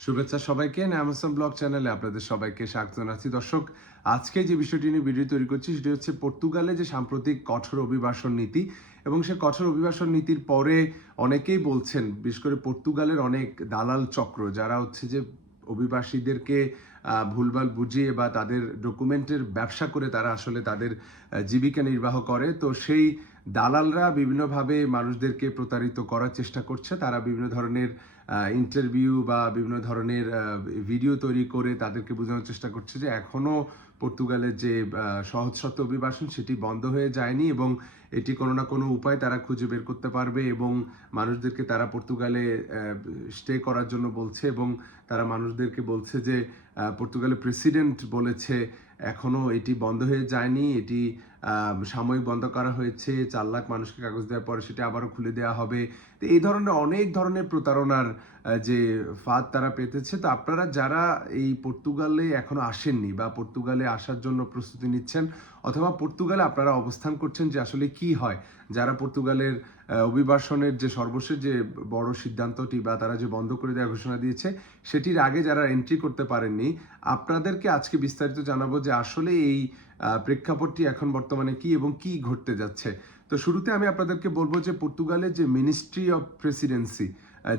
শুভেচ্ছা সবাইকে Amazon blog চ্যানেলে আপনাদের সবাইকে স্বাগত জানাচ্ছি। দর্শক, আজকে যে বিষয়টি নিয়ে ভিডিও তৈরি করছি সেটি হচ্ছে পর্তুগালে যে সাম্প্রতিক কঠোর অভিবাসন নীতি এবং সে কঠোর অভিবাসন নীতির পরে অনেকেই বলছেন, বিশেষ করে পর্তুগালের অনেক দালাল চক্র, যারা হচ্ছে যে অভিবাসীদেরকে ভুলভাল বুঝিয়ে বা তাদের ডকুমেন্টের ব্যবসা করে তারা আসলে তাদের জীবিকা নির্বাহ করে। তো সেই দালালরা বিভিন্নভাবে মানুষদেরকে প্রতারিত করার চেষ্টা করছে। তারা বিভিন্ন ধরনের ইন্টারভিউ বা বিভিন্ন ধরনের ভিডিও তৈরি করে তাদেরকে বোঝানোর চেষ্টা করছে যে এখনও পর্তুগালের যে সহজ সত্য অভিবাসন সেটি বন্ধ হয়ে যায়নি এবং এটি কোনো না কোনো উপায় তারা খুঁজে বের করতে পারবে এবং মানুষদেরকে তারা পর্তুগালে স্টে করার জন্য বলছে এবং তারা মানুষদেরকে বলছে যে পর্তুগালের প্রেসিডেন্ট বলেছে এখনও এটি বন্ধ হয়ে যায়নি, এটি সাময়িক বন্ধ করা হয়েছে, চার লাখ মানুষকে কাগজ দেওয়ার পরে সেটা আবারও খুলে দেওয়া হবে। তো এই ধরনের অনেক ধরনের প্রতারণার যে ফাঁদ তারা পেতেছে। তো আপনারা যারা এই পর্তুগালে এখনও আসেননি বা পর্তুগালে আসার জন্য প্রস্তুতি নিচ্ছেন অথবা পর্তুগালে আপনারা অবস্থান করছেন যে আসলে কি হয়, যারা পর্তুগালের অভিবাসনের যে সর্বশেষ যে বড় সিদ্ধান্তটি বা তারা যে বন্ধ করে দেওয়ার ঘোষণা দিয়েছে, সেটির আগে যারা এন্ট্রি করতে পারেননি, আপনাদেরকে আজকে বিস্তারিত জানাব যে আসলে এই প্রেক্ষাপটটি এখন বর্তমানে কি এবং কি ঘটতে যাচ্ছে? তো শুরুতে আমি আপনাদেরকে বলব যে পর্তুগালের যে মিনিস্ট্রি অফ প্রেসিডেন্সি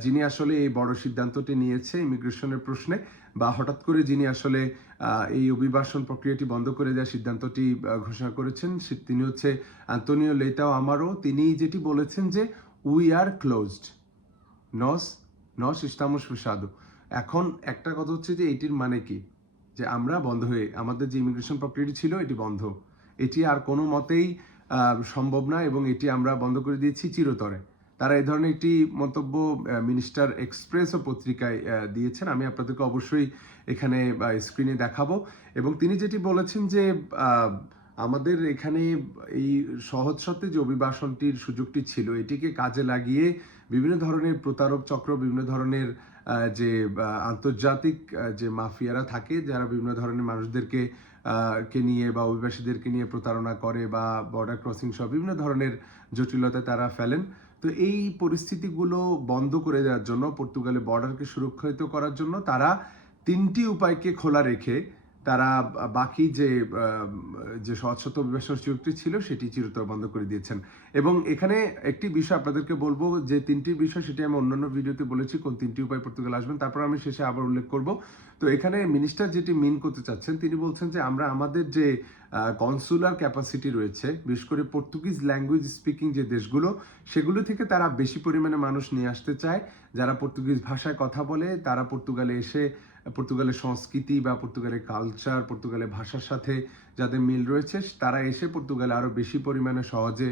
যিনি আসলে এই বড় সিদ্ধান্তটি নিয়েছে ইমিগ্রেশনের প্রশ্নে, বা হঠাৎ করে যিনি আসলে এই অভিবাসন প্রক্রিয়াটি বন্ধ করে দেওয়ার সিদ্ধান্তটি ঘোষণা করেছেন তিনি হচ্ছে আন্তনিও লেতাও আমারও তিনি যেটি বলেছেন যে উই আর ক্লোজড নস নস ইস্তামস ফিসাদো এখন একটা কথা হচ্ছে যে, এটির মানে কি? যে আমরা বন্ধ হয়ে, আমাদের যে ইমিগ্রেশন প্রক্রিয়াটি ছিল, এটি বন্ধ। এটি আর কোনো মতেই সম্ভব না এবং এটি আমরা বন্ধ করে দিয়েছি চিরতরে। তারা এই ধরনের একটি মন্তব্য মিনিস্টার এক্সপ্রেস ও পত্রিকায় দিয়েছেন। আমি আপনাদেরকে অবশ্যই এখানে স্ক্রিনে দেখাবো। এবং তিনি যেটি বলেছেন যে আমাদের এখানে এই সহজ সত্ত্বে যে অভিবাসনটির সুযোগটি ছিল, এটিকে কাজে লাগিয়ে বিভিন্ন ধরনের প্রতারক চক্র, বিভিন্ন ধরনের যে আন্তর্জাতিক যে মাফিয়ারা থাকে, যারা বিভিন্ন ধরনের মানুষদেরকে কে নিয়ে বা অভিবাসীদেরকে নিয়ে প্রতারণা করে বা বর্ডার ক্রসিং সহ বিভিন্ন ধরনের জটিলতায় তারা ফেলেন। তো এই পরিস্থিতিগুলো বন্ধ করে দেওয়ার জন্য, পর্তুগালে বর্ডারকে সুরক্ষিত করার জন্য তারা তিনটি উপায়কে খোলা রেখে তারা বাকি যে যে স্বচ্ছতা অভিবাসন সুযোগটি ছিল সেটি চিরতর বন্ধ করে দিয়েছেন। এবং এখানে একটি বিষয় আপনাদেরকে বলব যে, তিনটি বিষয় সেটি আমি অন্যান্য ভিডিওতে বলেছি, কোন তিনটি উপায় পর্তুগাল আসবেন, তারপর আমি শেষে আবার উল্লেখ করব। তো এখানে মিনিস্টার যেটি মিন করতে চাচ্ছেন, তিনি বলছেন যে, আমরা আমাদের যে কনসুলার ক্যাপাসিটি রয়েছে, বিশেষ করে পর্তুগিজ ল্যাঙ্গুয়েজ স্পিকিং যে দেশগুলো, সেগুলো থেকে তারা বেশি পরিমাণে মানুষ নিয়ে আসতে চায়। যারা পর্তুগিজ ভাষায় কথা বলে, তারা পর্তুগালে এসে পর্তুগালের সংস্কৃতি বা পর্তুগালের কালচার পর্তুগালের ভাষার সাথে যাদের মিল রয়েছে, তারা এসে পর্তুগালে আরও বেশি পরিমাণে সহজে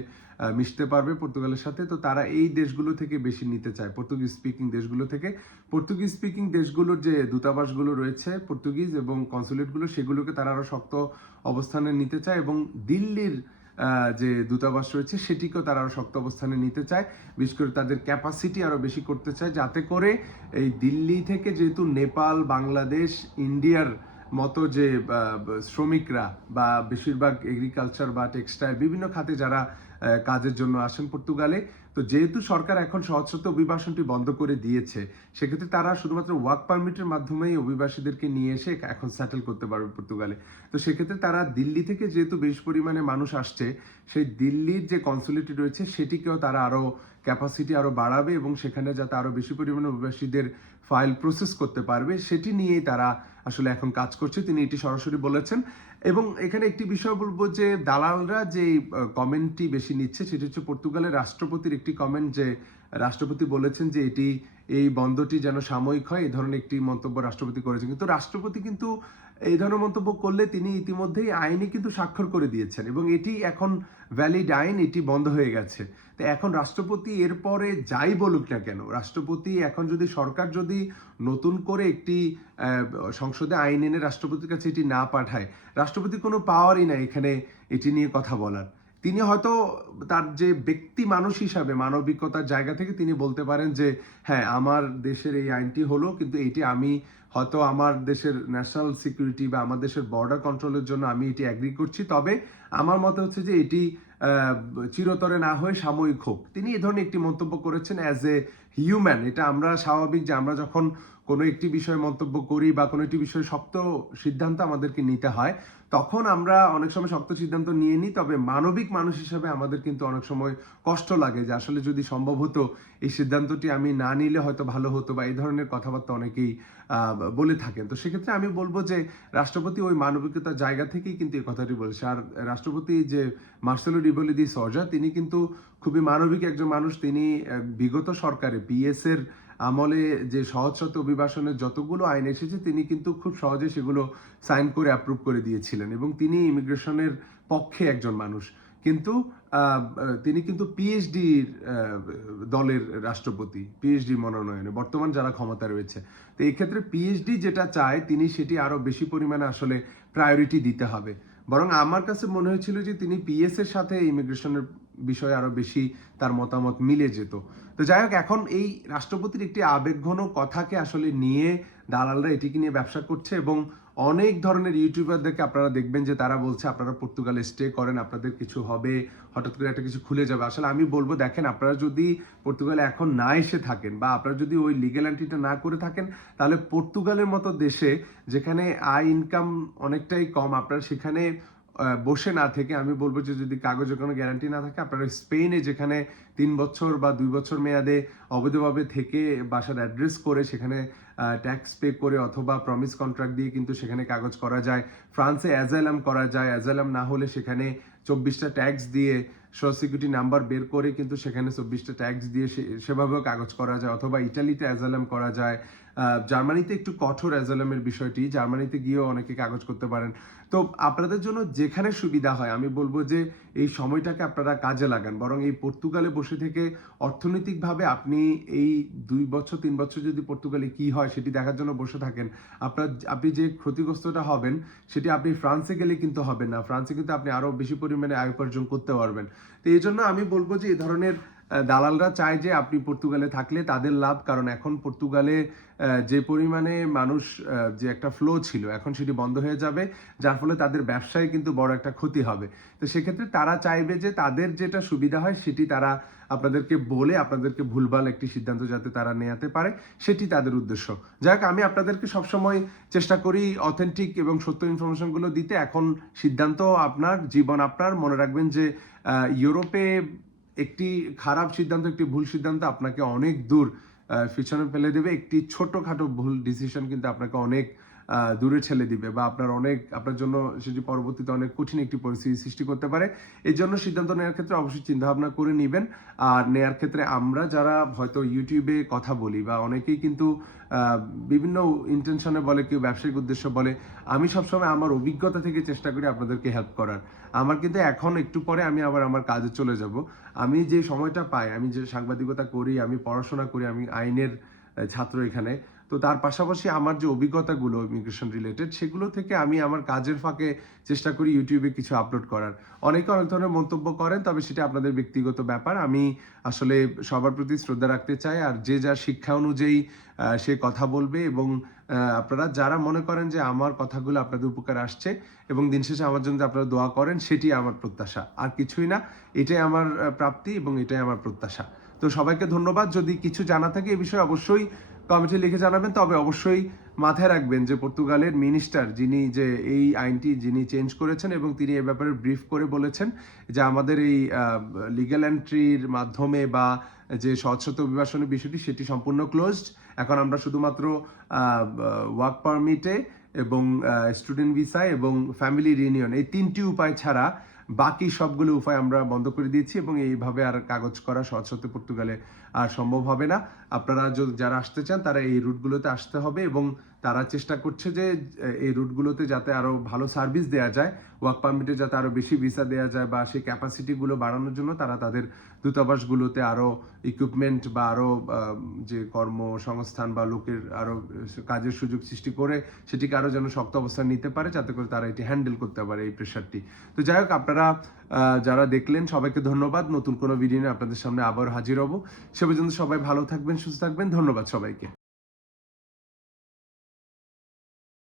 মিশতে পারবে পর্তুগালের সাথে। তো তারা এই দেশগুলো থেকে বেশি নিতে চায়, পর্তুগিজ স্পিকিং দেশগুলো থেকে। পর্তুগিজ স্পিকিং দেশগুলোর যে দূতাবাসগুলো রয়েছে, পর্তুগিজ এবং কনসুলেটগুলো সেগুলোকে তারা আরও শক্ত অবস্থানে নিতে চায় এবং দিল্লির যে দূতাবাস রয়েছে, সেটিকেও তারা আরও শক্ত অবস্থানে নিতে চায়। বিশেষ করে তাদের ক্যাপাসিটি আরও বেশি করতে চায়, যাতে করে এই দিল্লি থেকে যেহেতু নেপাল, বাংলাদেশ, ইন্ডিয়ার মতো যে শ্রমিকরা বা বেশিরভাগ এগ্রিকালচার বা টেক্সটাইল বিভিন্ন খাতে যারা কাজের জন্য আসেন পর্তুগালে। তো যেহেতু সরকার এখন সহস্রত অভিবাসনটি বন্ধ করে দিয়েছে, সেক্ষেত্রে তারা শুধুমাত্র ওয়ার্ক পারমিটের মাধ্যমেই অভিবাসীদেরকে নিয়ে এসে এখন সেটেল করতে পারবে পর্তুগালে। তো সেক্ষেত্রে তারা দিল্লি থেকে যেহেতু বেশ পরিমাণে মানুষ আসছে, সেই দিল্লির যে কনসুলেটি রয়েছে, সেটিকেও তারা আরও ক্যাপাসিটি আরও বাড়াবে এবং সেখানে যাতে আরও বেশি পরিমাণে অভিবাসীদের ফাইল প্রসেস করতে পারবে, সেটি নিয়েই তারা আসলে এখন কাজ করছে, তিনি এটি সরাসরি বলেছেন। এবং এখানে একটি বিষয় বলব যে, দালালরা যে কমেন্টটি বেশি নিচ্ছে, সেটি হচ্ছে পর্তুগালের রাষ্ট্রপতির একটি কমেন্ট যে, রাষ্ট্রপতি বলেছেন যে, এটি এই বন্ধটি যেন সাময়িক হয়, এই ধরনের একটি মন্তব্য রাষ্ট্রপতি করেছেন। কিন্তু রাষ্ট্রপতি কিন্তু এই ধরনের মন্তব্য করলে তিনি ইতিমধ্যেই আইনে কিন্তু স্বাক্ষর করে দিয়েছেন এবং এটি এখন ভ্যালিড আইন, এটি বন্ধ হয়ে গেছে। তো এখন রাষ্ট্রপতি এরপরে যাই বলুক না কেন, রাষ্ট্রপতি এখন যদি সরকার যদি নতুন করে একটি সংসদে আইন এনে রাষ্ট্রপতির কাছে এটি না পাঠায়, রাষ্ট্রপতি কোনো পাওয়ারই নাই এখানে এটি নিয়ে কথা বলার। তিনি হয়তো তার যে ব্যক্তি মানুষ হিসাবে মানবিকতার জায়গা থেকে তিনি বলতে পারেন যে হ্যাঁ আমার দেশের এই আইনটি হলো, কিন্তু এটি আমি হয়তো আমার দেশের ন্যাশনাল সিকিউরিটি বা আমার দেশের বর্ডার কন্ট্রোলের জন্য আমি এটি অ্যাগ্রি করছি। তবে আমার মতে হচ্ছে যে এটি চিরতরে না হয়ে সাময়িক হোক। তিনি এ ধরনের একটি মন্তব্য করেছেন অ্যাজ এ হিউম্যান এটা আমরা স্বাভাবিক যে আমরা যখন কোনো একটি বিষয়ে মন্তব্য করি বা কোনো একটি বিষয়ে শক্ত সিদ্ধান্ত আমাদেরকে নিতে হয়, তখন আমরা অনেক সময় শক্ত সিদ্ধান্ত নিয়ে নিই, তবে মানবিক মানুষ হিসাবে আমাদের কিন্তু অনেক সময় কষ্ট লাগে যে আসলে যদি সম্ভব হতো এই সিদ্ধান্তটি আমি না নিলে হয়তো ভালো হতো বা এই ধরনের কথাবার্তা অনেকেই বলে থাকেন। তো সেক্ষেত্রে আমি বলব যে রাষ্ট্রপতি ওই মানবিকতার জায়গা থেকেই কিন্তু এই কথাটি বলেছে। আর রাষ্ট্রপতি যে মার্সেলো ডিবলি দি সর্জা তিনি কিন্তু খুবই মানবিক একজন মানুষ। তিনি বিগত সরকারে পিএস এর আমলে যে সহজ শর্ত অভিবাসনের যতগুলো আইন এসেছে, তিনি কিন্তু খুব সহজে সেগুলো সাইন করে অ্যাপ্রুভ করে দিয়েছিলেন এবং তিনি ইমিগ্রেশনের পক্ষে একজন মানুষ। কিন্তু তিনি কিন্তু পিএইচডি দলের রাষ্ট্রপতি পিএইচডি মনোনয়নে, বর্তমান যারা ক্ষমতা রয়েছে। তো এই ক্ষেত্রে পিএইচডি যেটা চায়, তিনি সেটি আরও বেশি পরিমাণে আসলে প্রায়োরিটি দিতে হবে। বরং আমার কাছে মনে হয়েছিল যে তিনি পিএস এর সাথে ইমিগ্রেশনের বিষয়ে আরও বেশি তার মতামত মিলে যেত। তো যাই হোক, এখন এই রাষ্ট্রপতির একটি আবেগঘন কথাকে আসলে নিয়ে দালালরা এটিকে নিয়ে ব্যবসা করছে এবং অনেক ধরনের ইউটিউবারদেরকে আপনারা দেখবেন যে তারা বলছে, আপনারা পর্তুগালে স্টে করেন, আপনাদের কিছু হবে, হঠাৎ করে একটা কিছু খুলে যাবে। আসলে আমি বলব, দেখেন, আপনারা যদি পর্তুগালে এখন না এসে থাকেন বা আপনারা যদি ওই লিগেল এন্ট্রিটা না করে থাকেন, তাহলে পর্তুগালের মতো দেশে যেখানে আয় ইনকাম অনেকটাই কম, আপনারা সেখানে বসে না থেকে আমি বলব যে যদি কাগজে কোনো গ্যারান্টি না থাকে, আপনারা স্পেনে যেখানে তিন বছর বা দুই বছর মেয়াদে অবৈধভাবে থেকে বাসার অ্যাড্রেস করে সেখানে ট্যাক্স পে করে অথবা প্রমিস কন্ট্রাক্ট দিয়ে কিন্তু সেখানে কাগজ করা যায়। ফ্রান্সে অ্যাজাইলাম করা যায়। অ্যাজাইলাম না হলে সেখানে চব্বিশটা ট্যাক্স দিয়ে সিকিউরিটি নাম্বার বের করে কিন্তু সেখানে চব্বিশটা ট্যাক্স দিয়ে সেভাবেও কাগজ করা যায়। অথবা ইটালিতে অ্যাজাইলাম করা যায়। জার্মানিতে একটু কঠোর অ্যাজাইলামের বিষয়টি, জার্মানিতে গিয়েও অনেকে কাগজ করতে পারেন। তো আপনাদের জন্য যেখানে সুবিধা হয়, আমি বলব যে এই সময়টাকে আপনারা কাজে লাগান। বরং এই পর্তুগালে বসে থেকে অর্থনৈতিকভাবে আপনি এই দুই বছর, তিন বছর যদি পর্তুগালে কি হয় সেটি দেখার জন্য বসে থাকেন। আপনার আপনি যে ক্ষতিগ্রস্তটা হবেন, সেটি আপনি ফ্রান্সে গেলে কিন্তু হবে না। ফ্রান্সে কিন্তু আপনি আরও বেশি পরিমাণে আয় উপার্জন করতে পারবেন। তো এই জন্য আমি বলব যে এই ধরনের দালালরা চায় যে আপনি পর্তুগালে থাকলে তাদের লাভ, কারণ এখন পর্তুগালে যে পরিমাণে মানুষ যে একটা ফ্লো ছিল, এখন সেটি বন্ধ হয়ে যাবে, যার ফলে তাদের ব্যবসায় কিন্তু বড় একটা ক্ষতি হবে। তো সেক্ষেত্রে তারা চাইবে যে তাদের যেটা সুবিধা হয়, সেটি তারা আপনাদেরকে বলে, আপনাদেরকে ভুলভাল একটি সিদ্ধান্ত যাতে তারা নেয়াতে পারে, সেটি তাদের উদ্দেশ্য। যাই হোক আমি আপনাদেরকে সবসময় চেষ্টা করি অথেন্টিক এবং সত্য ইনফরমেশনগুলো দিতে। এখন সিদ্ধান্ত আপনার, জীবন আপনার। মনে রাখবেন যে ইউরোপে একটি খারাপ সিদ্ধান্ত, একটি ভুল সিদ্ধান্ত আপনাকে অনেক দূর পিছনে ফেলে দেবে। একটি ছোটখাটো ভুল ডিসিশন কিন্তু আপনাকে অনেক দূরে ঠেলে দিবে বা আপনার অনেক, আপনার জন্য সেটি পরবর্তীতে অনেক কঠিন একটি পরিস্থিতি সৃষ্টি করতে পারে, এই জন্য সিদ্ধান্ত নেওয়ার ক্ষেত্রে অবশ্যই চিন্তা ভাবনা করে নেবেন। আর নেয়ার ক্ষেত্রে আমরা যারা হয়তো ইউটিউবে কথা বলি বা অনেকেই কিন্তু বিভিন্ন ইন্টেনশনে বলে, কেউ ব্যবসায়িক উদ্দেশ্য বলে, আমি সবসময় আমার অভিজ্ঞতা থেকে চেষ্টা করি আপনাদেরকে হেল্প করার। আমার কিন্তু এখন একটু পরে আমি আবার আমার কাজে চলে যাব। আমি যে সময়টা পাই, আমি যে সাংবাদিকতা করি, আমি পড়াশোনা করি, আমি আইনের ছাত্র এখানে তো তার পাশাপাশি আমার যে অভিজ্ঞতাগুলো ইমিগ্রেশন রিলেটেড সেগুলো থেকে আমি আমার কাজের ফাঁকে চেষ্টা করি ইউটিউবে কিছু আপলোড করার। অনেকে অনেক ধরনের মন্তব্য করেন, তবে সেটা আপনাদের ব্যক্তিগত ব্যাপার। আমি আসলে সবার প্রতি শ্রদ্ধা রাখতে চাই, আর যে যার শিক্ষা অনুযায়ী সে কথা বলবে এবং আপনারা যারা মনে করেন যে আমার কথাগুলো আপনাদের উপকার আসছে এবং দিন শেষে আমার জন্য আপনারা দোয়া করেন, সেটি আমার প্রত্যাশা। আর কিছুই না, এটাই আমার প্রাপ্তি এবং এটাই আমার প্রত্যাশা। তো সবাইকে ধন্যবাদ। যদি কিছু জানা থাকে এ বিষয়ে অবশ্যই কমেন্টে লিখে জানাবেন, তবে অবশ্যই মাথায় রাখবেন যে পর্তুগালের মিনিস্টার যিনি যে এই আইনটি যিনি চেঞ্জ করেছেন এবং তিনি এ ব্যাপারে ব্রিফ করে বলেছেন যে আমাদের এই লিগ্যাল এন্ট্রির মাধ্যমে বা যে স্বচ্ছতা অভিবাসনের বিষয়টি সেটি সম্পূর্ণ ক্লোজড এখন আমরা শুধুমাত্র ওয়ার্ক পারমিটে এবং স্টুডেন্ট ভিসা এবং ফ্যামিলি রিউনিয়ন এই তিনটি উপায় ছাড়া বাকি সবগুলো উপায় আমরা বন্ধ করে দিয়েছি এবং এইভাবে আর কাগজ করা সহজতে পর্তুগালে আর সম্ভব হবে না। আপনারা যারা আসতে চান তারা এই রুটগুলোতে আসতে হবে এবং তারা চেষ্টা করছে যে এই রুটগুলোতে যাতে আরও ভালো সার্ভিস দেওয়া যায় ওয়ার্ক পারমিটে যাতে আরও বেশি ভিসা দেওয়া যায় বা সেই ক্যাপাসিটিগুলো বাড়ানোর জন্য তারা তাদের দূতাবাসগুলোতে আরও ইকুইপমেন্ট বা আরও আহ, যে কর্মসংস্থান বা লোকের আরও কাজের সুযোগ সৃষ্টি করে সেটিকে আরও যেন শক্ত অবস্থান নিতে পারে যাতে করে তারা এটি হ্যান্ডেল করতে পারে এই প্রেশারটি তো যাই হোক আপনারা যারা দেখলেন সবাইকে ধন্যবাদ। নতুন কোনো ভিডিও নিয়ে আপনাদের সামনে আবার হাজির হব। সে পর্যন্ত সবাই ভালো থাকবেন সুস্থ থাকবেন। ধন্যবাদ সবাইকে।